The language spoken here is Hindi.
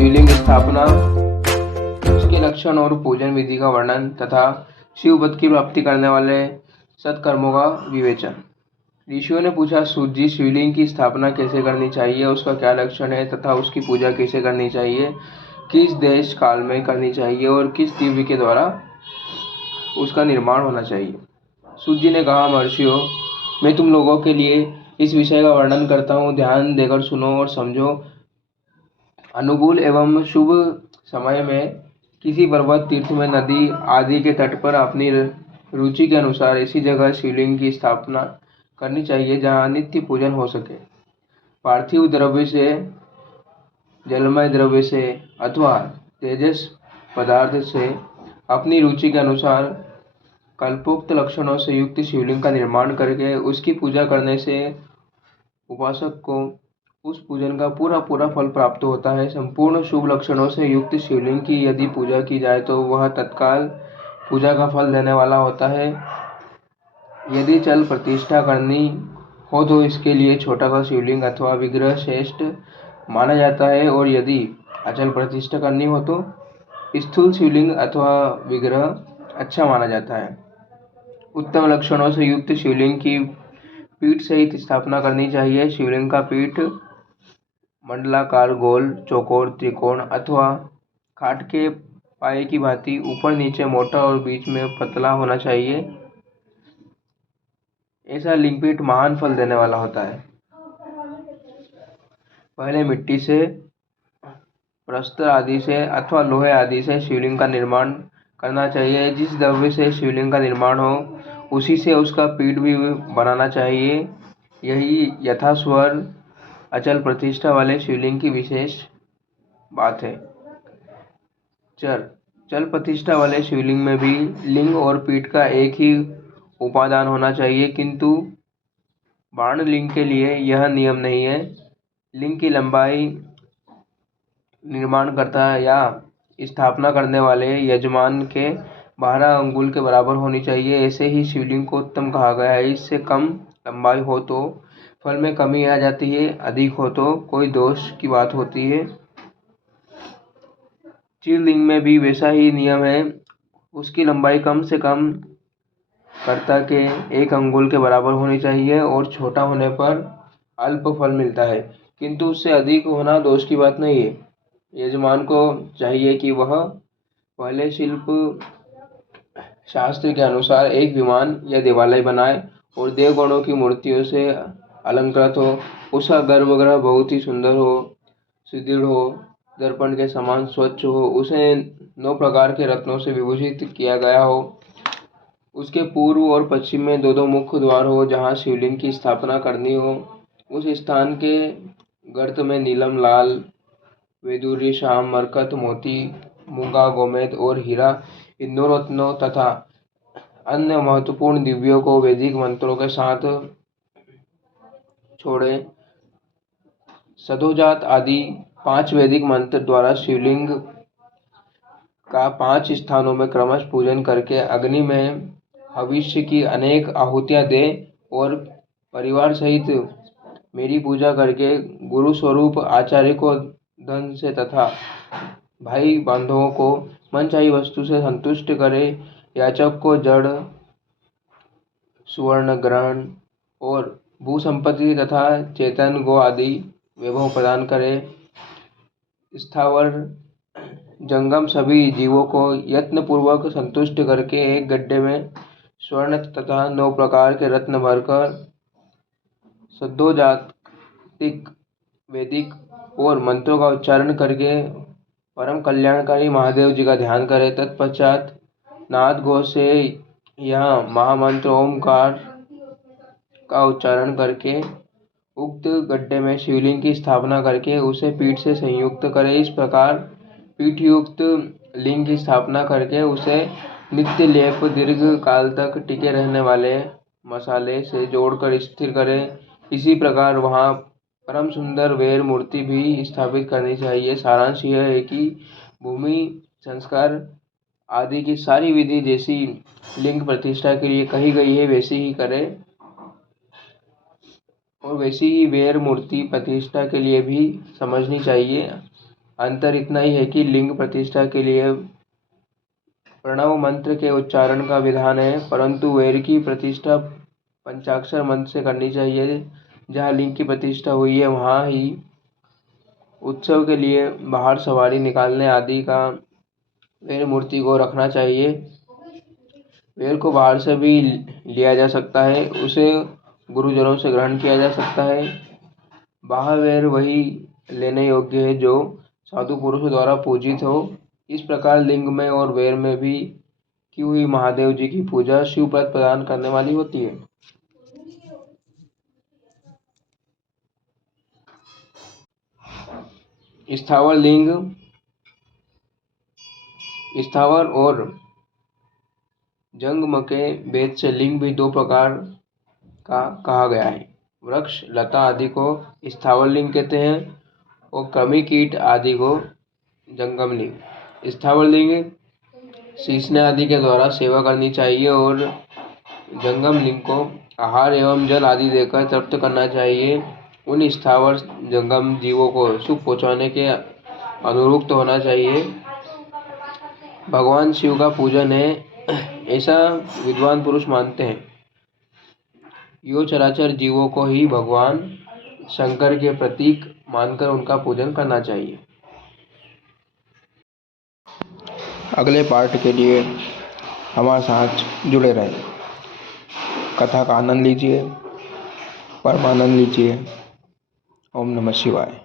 शिवलिंग स्थापना, उसके लक्षण और पूजन विधि का वर्णन तथा शिव पद की प्राप्ति करने वाले सत्कर्मों का विवेचन। ऋषियों ने पूछा, सूत जी, शिवलिंग की स्थापना कैसे करनी चाहिए, उसका क्या लक्षण है तथा उसकी पूजा कैसे करनी चाहिए, किस देश काल में करनी चाहिए और किस दिव्य के द्वारा उसका निर्माण होना चाहिए। सूत जी ने कहा, महर्षियों, मैं तुम लोगों के लिए इस विषय का वर्णन करता हूँ, ध्यान देकर सुनो और समझो। अनुकूल एवं शुभ समय में किसी पर्वत, तीर्थ में, नदी आदि के तट पर अपनी रुचि के अनुसार ऐसी जगह शिवलिंग की स्थापना करनी चाहिए जहाँ नित्य पूजन हो सके। पार्थिव द्रव्य से, जलमय द्रव्य से अथवा तेजस पदार्थ से अपनी रुचि के अनुसार कल्पोक्त लक्षणों से युक्त शिवलिंग का निर्माण करके उसकी पूजा करने से उपासक को उस पूजन का पूरा पूरा फल प्राप्त होता है। संपूर्ण शुभ लक्षणों से युक्त शिवलिंग की यदि पूजा की जाए तो वह तत्काल पूजा का फल देने वाला होता है। यदि चल प्रतिष्ठा करनी हो तो इसके लिए छोटा सा शिवलिंग अथवा विग्रह श्रेष्ठ माना जाता है, और यदि अचल प्रतिष्ठा करनी हो तो स्थूल शिवलिंग अथवा विग्रह अच्छा माना जाता है। उत्तम लक्षणों से युक्त शिवलिंग की पीठ सहित स्थापना करनी चाहिए। शिवलिंग का पीठ मंडलाकार, गोल, चौकोर, त्रिकोण अथवा खाट के पाए की भांति ऊपर नीचे मोटा और बीच में पतला होना चाहिए। ऐसा लिंगपीठ महान फल देने वाला होता है। पहले मिट्टी से, प्रस्तर आदि से अथवा लोहे आदि से शिवलिंग का निर्माण करना चाहिए। जिस द्रव्य से शिवलिंग का निर्माण हो उसी से उसका पीठ भी बनाना चाहिए। यही यथास्वर अचल प्रतिष्ठा वाले शिवलिंग की विशेष बात है। चल प्रतिष्ठा वाले शिवलिंग में भी लिंग और पीठ का एक ही उपादान होना चाहिए, किंतु बाण लिंग के लिए यह नियम नहीं है। लिंग की लंबाई निर्माण करता या स्थापना करने वाले यजमान के 12 अंगुल के बराबर होनी चाहिए। ऐसे ही शिवलिंग को उत्तम कहा गया है। इससे कम लंबाई हो तो फल में कमी आ जाती है, अधिक हो तो कोई दोष की बात होती है। शिवलिंग में भी वैसा ही नियम है। उसकी लंबाई कम से कम कर्ता के 1 अंगुल के बराबर होनी चाहिए और छोटा होने पर अल्प फल मिलता है, किंतु उससे अधिक होना दोष की बात नहीं है। यजमान को चाहिए कि वह पहले शिल्प शास्त्र के अनुसार एक विमान या देवालय बनाए और देवगणों की मूर्तियों से अलंकृत हो। उसका गर्भगृह बहुत ही सुंदर हो, सुदृढ़ हो, दर्पण के समान स्वच्छ हो, उसे 9 प्रकार के रत्नों से विभूषित किया गया हो। उसके पूर्व और पश्चिम में 2-2 मुख्य द्वार हो। जहाँ शिवलिंग की स्थापना करनी हो उस स्थान के गर्त में नीलम, लाल, वैदूर्य, श्याम, मरकत, मोती, मूंगा, गोमेद और हीरा इन 9 रत्नों तथा अन्य महत्वपूर्ण दिव्यों को वैदिक मंत्रों के साथ छोड़े। सदोजात आदि 5 वैदिक मंत्र द्वारा शिवलिंग का 5 स्थानों में क्रमश पूजन करके अग्नि में भविष्य की अनेक आहुतियां दे और परिवार सहित मेरी पूजा करके गुरु स्वरूप आचार्य को धन से तथा भाई बांधवों को मनचाही वस्तु से संतुष्ट करे। याचक को जड़, सुवर्ण, ग्रहण और भू संपत्ति तथा चेतन गो आदि वैभव प्रदान करे। स्थावर जंगम सभी जीवों को यत्न पूर्वक संतुष्ट करके एक गड्ढे में स्वर्ण तथा 9 प्रकार के रत्न भरकर सद्योजातिक वैदिक और मंत्रों का उच्चारण करके परम कल्याणकारी महादेव जी का ध्यान करें। तत्पश्चात नाद घोष से यह महामंत्र ओमकार का उच्चारण करके उक्त गड्ढे में शिवलिंग की स्थापना करके उसे पीठ से संयुक्त करें। इस प्रकार पीठ युक्त लिंग की स्थापना करके उसे नित्य लेप, दीर्घ काल तक टिके रहने वाले मसाले से जोड़कर स्थिर करें। इसी प्रकार वहाँ परम सुंदर वेर मूर्ति भी स्थापित करनी चाहिए। सारांश यह है कि भूमि संस्कार आदि की सारी विधि जैसी लिंग प्रतिष्ठा के लिए कही गई है वैसी ही करें, और वैसी ही वेर मूर्ति प्रतिष्ठा के लिए भी समझनी चाहिए। अंतर इतना ही है कि लिंग प्रतिष्ठा के लिए प्रणव मंत्र के उच्चारण का विधान है, परंतु वेर की प्रतिष्ठा पंचाक्षर मंत्र से करनी चाहिए। जहाँ लिंग की प्रतिष्ठा हुई है वहाँ ही उत्सव के लिए बाहर सवारी निकालने आदि का वेर मूर्ति को रखना चाहिए। वेर को बाहर से भी लिया जा सकता है, उसे गुरुजनों से ग्रहण किया जा सकता है। बाह्य वेर वही लेने योग्य है जो साधु पुरुषों द्वारा पूजित हो। इस प्रकार लिंग में और वेर में भी की हुई महादेव जी की पूजा शिवप्रद प्रदान करने वाली होती है। स्थावर लिंग, स्थावर और जंगम के भेद से लिंग भी दो प्रकार का कहा गया है। वृक्ष लता आदि को स्थावर लिंग कहते हैं और कृमि कीट आदि को जंगम लिंग। स्थावर लिंग सींचने आदि के द्वारा सेवा करनी चाहिए और जंगम लिंग को आहार एवं जल आदि देकर तृप्त करना चाहिए। उन स्थावर जंगम जीवों को सुख पहुँचाने के अनुरुक्त होना चाहिए। भगवान शिव का पूजन है ऐसा विद्वान पुरुष मानते हैं। यो चराचर जीवों को ही भगवान शंकर के प्रतीक मानकर उनका पूजन करना चाहिए। अगले पार्ट के लिए हमारे साथ जुड़े रहें। कथा का आनंद लीजिए, परमानंद लीजिए। ओम नमः शिवाय।